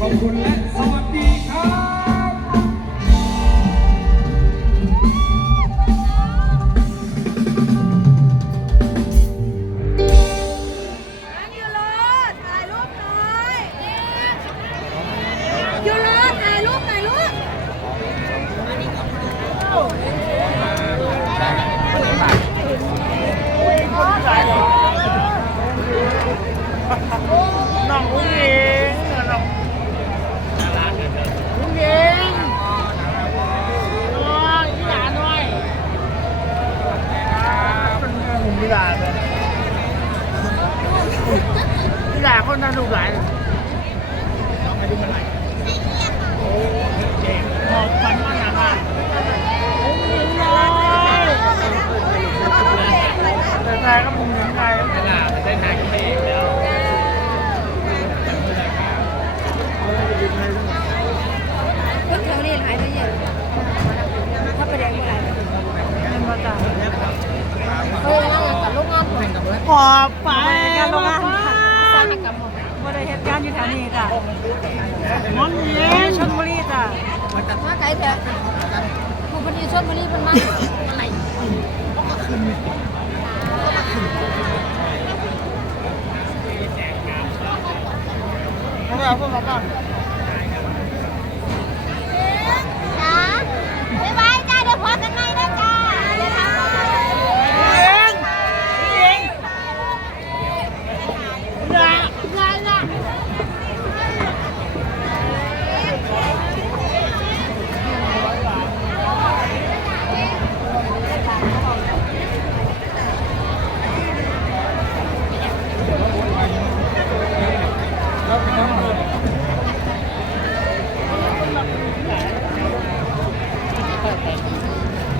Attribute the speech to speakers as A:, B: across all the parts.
A: ขอบคุณและสวัสดี
B: มอนเย่ชลบุรีจ้ะ
C: มาไกลแท้ผู้พอดีชนบุรีเพิ่นมาอะไร
B: พวกเราพวกเราบ้าง
C: จ้าบ๊ายบายจ้าเดี๋ยวพอกันใหม่นะจ้าเดี๋ยวทำ
B: เองเองนะ
C: งานละ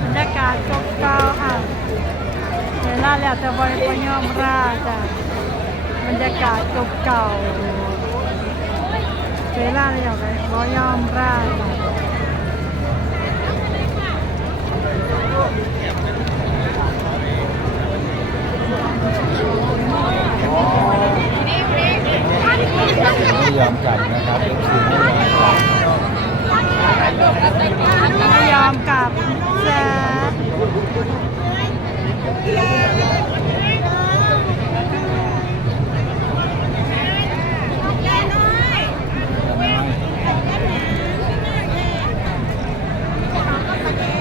B: บรรยากาศเก่าๆค่ะเวลาแล้วแต่ บริปยอมราจ้ะบรรยากาศเก่าๆเวลาแล้วแต่บยอมราจ้ะ
D: ไม่ยอมกลับนะครับเป็นคืนไม่ยอมกลับ
B: ไม่ยอมกลับจ้ะ
D: แจ็คลางานนะคร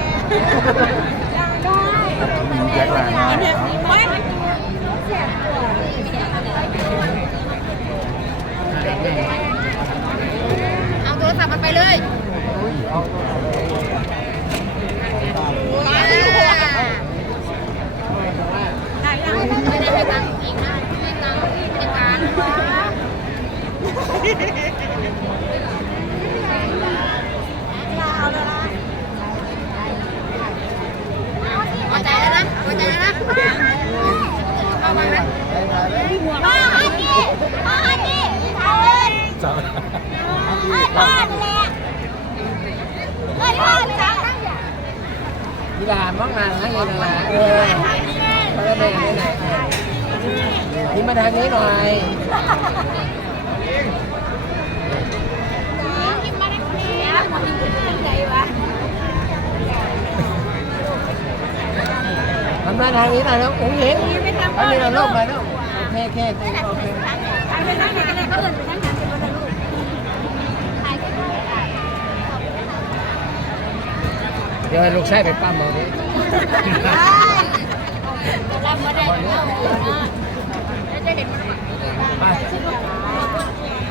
D: ับ
C: เอาโทรศัพท์มันไปเลยได้ยังไม่ได้ให้ตังค์อีกนะให้ตังค์ที่จัดการพอใจแล้วนะพอใจแล้วนะเข้ามาไหมพ่อฮันนี่พ่อฮันนี่เอาเลย
D: จ้า
C: พ่อนี่แหละเฮ้ยพ่อนี่แหละ
E: เวลามองนานให้เวลาเออเขาจะเดินไปไเดี๋
C: ยวให้
E: ลูกชายไปปั้มเอาดิ
C: รับมาได้แล้วจะเห็นมัน
E: ไป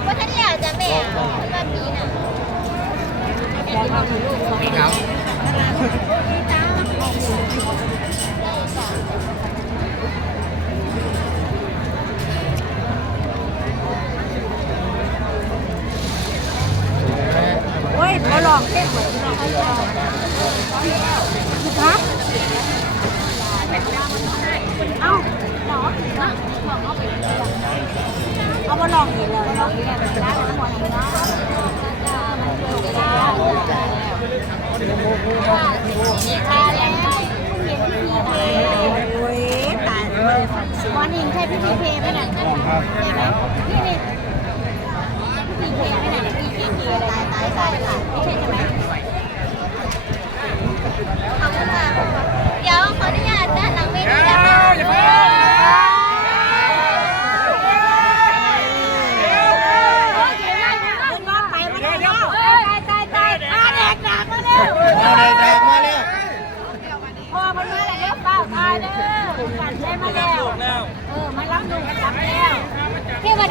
C: ว่าท่านอยากจะแม่แบบนี้นะ
E: ครับ
B: พี่พีเคไหมเนี่ยใช่ไหมนี่นี่พี่พีเคไหมเนี่ยพี่เคเคตายตาย
C: ตายค่ะไม่ใช่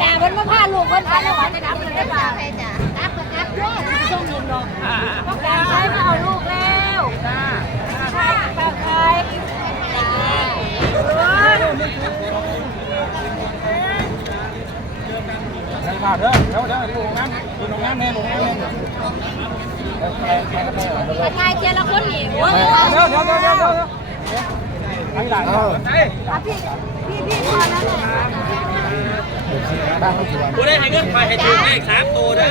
C: น่ะกันแล้วว่าจะนับมันได้ป่ะใครจ้ะนับกับนับด้วยช่วงเย็นดอกต้องการใช้มาเอาลูกแล้วใช่ค่ะใครจ้า
E: ทางผ่านเด้อเดี๋ยวเดี๋ยวดูน้ำดูน้ำแน่ดูน้ำแน่
C: เป็นเทียละคนนี่โอ้ย
E: เดี๋ยวเดี๋ยวเดี๋ยวเดี๋ยวไอ้หลานเราไอ้
C: พี่พี่พี่พอแล้วเนี่ย
F: กูได้ให้เงินไปให้ถือเลขสามตัวเด้อ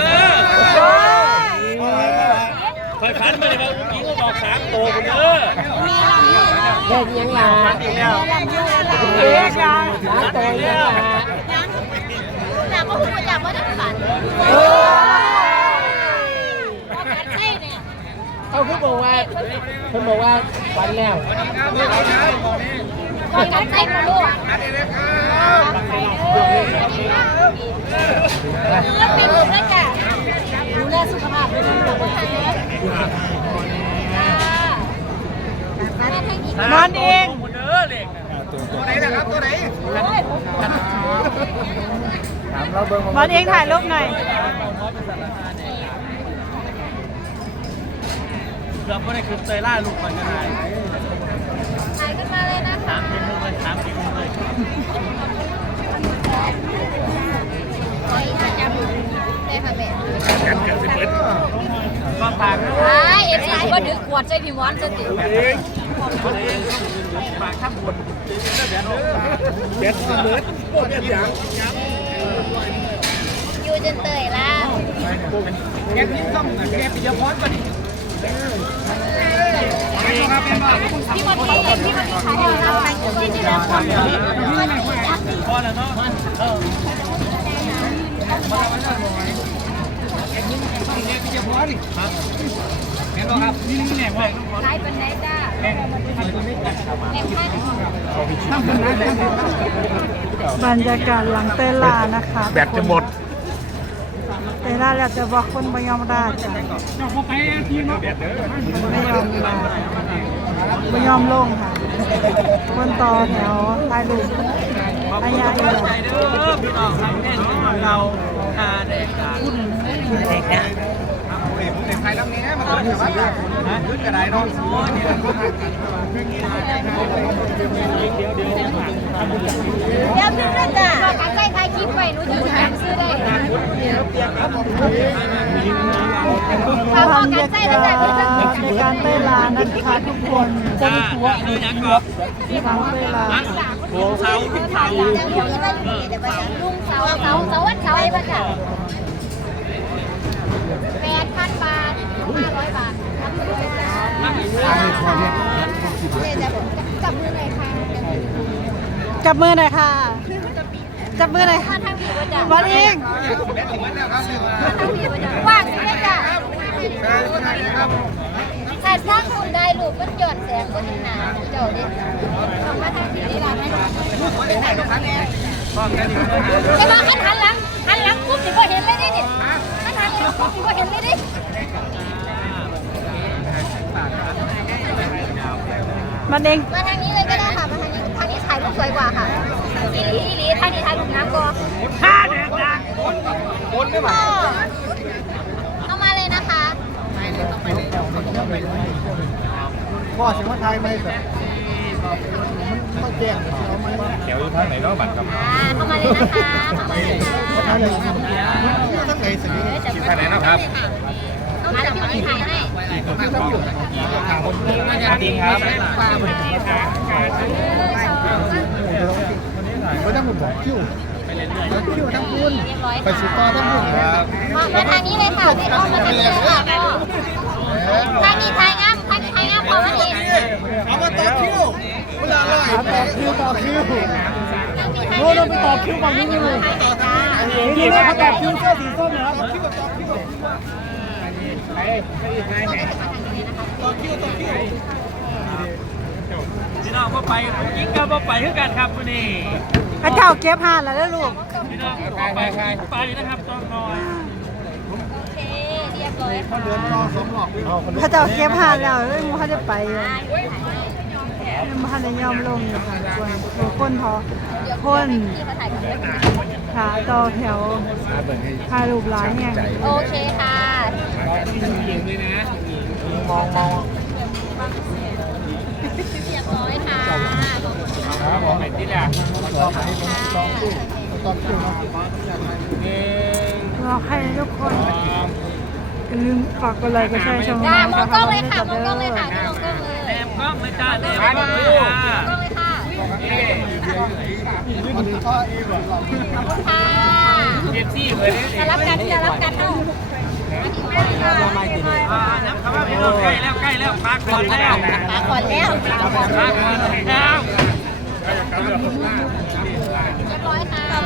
F: คอยฝันมาเลยว่ายิงก็บอกสามตัวคุณเด้อ
C: มีลำด้วยนะ
G: เด็กยังหลา
C: มีลำด้วยนะ
G: เด็กยังหลาตัวยังหลา
C: แต่ก็หูจากว่าจะฝันเนี่ย
G: เขาคือบอกว่าเพิ่นบอกว่าฝันแล้ว
C: ก่อนกันใช่มาลูกแล้วเป็นลูกแล้วจ้ะดูแลสุขภาพด้วยนะมาได้ทั้งหญิง
F: นอนเองคุณเด้อเลข
E: ตัวไหนนะครับตัวไหน
D: ถามเราเบิ้ง
B: บอลเองถ่ายรูปหน่อย
F: เราก็ได้คือเตยล่าลูกมันกันไถ่า
C: ยขึ้นมาเลยนะคะ
F: สามทีมเลยสามทีมเลย
C: ขออีกจำได้ค่ะแม่
F: ก็ตาม
C: ไอ้เอฟซีก็ดึกข วดใส่พี่มอนสติ
F: ปากข้ามบน
E: เจ็ดเบิร์ดโคตรยัง
C: อยู่จนเตยล้ว
E: แกพิ้งต้องแกปิยพรก่อน
C: พี่มาพี่พี่มาพี่ขายให้เราไปที่ที่แล้วคนนี้ก็ดีนะ
F: พอแล้วเนาะเออ
E: แกปิยพรดิครับแกต้อ งครับนี่นี่แหน่ว่า
C: ขายเป็นไงจ้า
E: แกทำตัวนี้กัน
C: แม่พัน
E: ทำตัวนั้นเลย
B: บรรยากาศหลังเตลานะคะ
E: แบตจะหมด
B: เตลาแล้วจะบอกคนไม่ยอมราจ้ะ
E: เจ้าพอไปทีมแบตเด้อ
B: ไม่ยอมลาไม่ยอมลงค่ะ คนต่อแถวถ่ายรูปอายาเอือ
F: เด้อพี่น้องครับแน่นอนเราตาแดงตาคุณเด็กนะ
E: ผม เด็กไทยแล้วนี้นะมันก็จะว่านะขึ้นกระไดเนาะ
C: เดี๋ยวซื้อได้จ้าการใช้ถ่ายคลิปไปหนูจะจำซื้อได้พอพอการใช้แล้วจ้า
B: ในการเตลานะคะทุกคน
F: จ้าดูยังก่อน
B: หลังเตลา
F: โอ้เสาเสา
C: ลุงเสาเสาเสาวันเสาไอ้บ้าจ้ะแปดพันบาทห้าร้อยบาทจับมือหน่อยค่ะ
B: จับมือหน่อยค่ะ จับมือหน่อย
C: มาทางผิวจ้ะ
B: บอลเอง
C: ว่างใช่ไหมจ้ะถ่ายสร้างคุณได้รูปมันหย่อนแสงบนหนาเจ้าดิทำมาทางผิวได้ไหมแต่ว่าหันหันหลังหันหลังปุ๊บถึงก็เห็นเลยดิเนี่ยหันหันหลังปุ๊บถึงก็เห็นเลยดิ
B: บอลเอง
C: มาทางนี้เลย สวยกว่าค่ะอีหลีอีหลีทางนี้ถ่ายรูปน้ำกอ
F: ข้าแดงดัง
C: พ่อเข้ามาเลยนะคะ
G: พ่อสิว่าไทยไหมแบบต้องแจ้งเอาไหม
E: เดี๋ยวทางไหนเนาะบัตรกับ
C: อ่าเข้ามาเลยนะคะเข้ามาเลยค่ะ
G: ไทยเลยต้องไหนสิ
E: ทางไหนเนาะครับ
C: อ่าเดี๋ยวพี่ถ่ายให้
E: จริงครับ
G: ไม่ต้องมบอกคิวคิวทั้งคุณไปสุดต่อทั้งคุณ
E: ครับ
C: มาทางนี้เลยค่ะพี่อ้อมมาทางนี้เลยค่ะพ่อทางนี้ถ่ายงามทางนี้ถ่ายงามพอมาดิ
G: เอามาต่อคิวเวลาเลยต่อคิวต่อคิว
C: โน่นไปต่อคิวฝั่งนี้เลยจ้า
G: นี่เลยเขาต่อคิวเสื้อสีส้มนะครับ
F: พี่น้องก็ไปยิงก็บ่ไปคือกันครับวันนี้
B: พระเจ้าเก็บห่านแล้วลูก
F: พี่น้องไปไปนะครับต้องรอ
C: โอเคเรียบร้อยค่ะ
G: เดินรอสองหลอกเอาคน
B: พระเจ้าเก็บห่านแล้วเลยมูเขาได้ไปอยู่มูเขาได้ยอมลงอยู่ค่ะคนคนพอคน
C: พี่เขาถ่ายกับ
B: ขาต่อแถวถ่ายรูปหลายเนี่ย
C: โอเคค่ะ
G: องมอง
C: เรียบร้อยค่ะ
F: ครับผมเป็นที่แหละ
B: รอให้ทุกคนอย่าลืมฝากกดไลค์กดแชร์ช่อง
C: ได้
B: น้อง
C: มอง
B: นะ
C: กล้
B: คะ
C: องเลยค่ะมองกล้องเลยค่ะ
B: อ
C: มองกล้องเลย
F: แต้มก็ไม่จ้าเลย
C: มองกล้องเลยค่ะขอบคุณค่ะ
F: เอฟซีเลย
C: จะรับกันจะรับกันเท่า
G: ไม่ติด
F: อ่า ใกล้แล้วใกล้แล้วพักก่อนแล้ว
C: ปาก่อนแล้ว
F: พักก่อนแล้ว
C: เรียบร้อยค่ะขอบ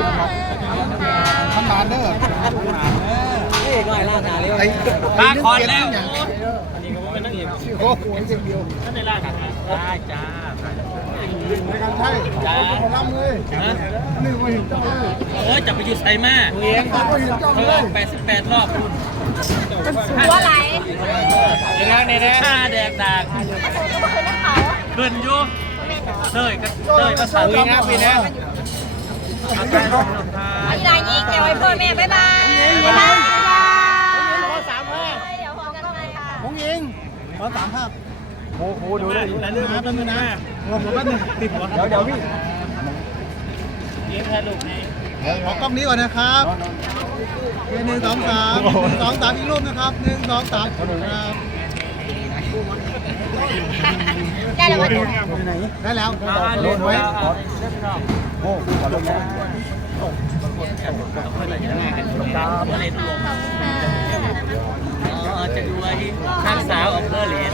C: คุณค่ะ
D: ทำงานเด้อ
G: นี่หน่อยล่างหนาเร็ว
F: พักก่อนแล้ว
D: โอ้โหเสียงเดียว
F: ท่านในร่างได้จ้า
D: ในการใช่
F: จ้า
D: ล้ำเลยนี่ไม่เห็นเจ้าเลย
F: เออจะไปอยู่ไซมา
G: เลี้ยง
D: ไม่เห็นจ้า
F: เอ
D: เล
F: ยแปดสิบแปดรอบคุณ
C: หัวไหล
F: เดี๋ยวนี่นะข้าแดกดาก
C: คือนักเขา
F: เกินอยู่เต้ยก็เต้ยก็สั่งปีนะปีนะ
C: อีลายิงเดี๋ยวไว้พ่อแม่บ๊ายบายบ๊ายบายสามห้าเดี๋ยวพอกันใหม่ค่ะ
D: ผมเองขอสามภาพโอ้โหดูได้ดูได้ดูนะแป๊บนึงนะงงแป๊บนึงติดหัวเดี๋ยวเดี๋ยวพี่
F: เลี้ยงแค่ลูกนี้
D: ขอกล้องนี้ก่อนนะครับ หนึ่งสองสามหนึ่งสองสามอีกรูปนะครับหนึ่งสองสามครับ
C: ได้แล้ววันนี้
D: ได้แล้ว
F: อ่าเลี้ยง
D: ไว้
F: แล้ว
D: โอ้ขอลงนะ
F: เมื่อไหร่จะได้กันเมื่อไหร่รว จะดูไอ้ข้างสาวอำเภอเหรียญ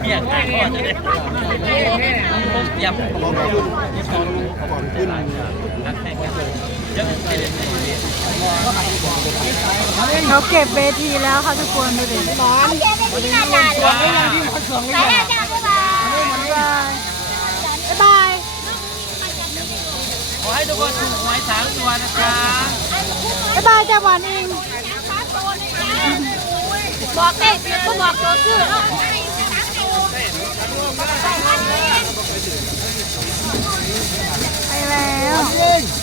F: เมียขายข้อจะได้ผมเตรียมผมก็อยู่ที่สองก่อนขึ้นนักแข่งกันยังไม่ได้ไม่ได้
B: เขาเก็บเวทีแล้วค่ะทุกคนดูดิบอล
C: โอเคไม่ที่อาจารย์เลยไปแล้วอาจารย์บ๊ายบาย
B: บ๊ายบาย
F: ขอให้ทุกคนถูกหวยสามตัวนะจ๊ะ
B: บ๊ายบายจ้าบอลเอง
C: บอกเด็กก็บอกตัวชื่อเนาะ
B: ไปแล้ว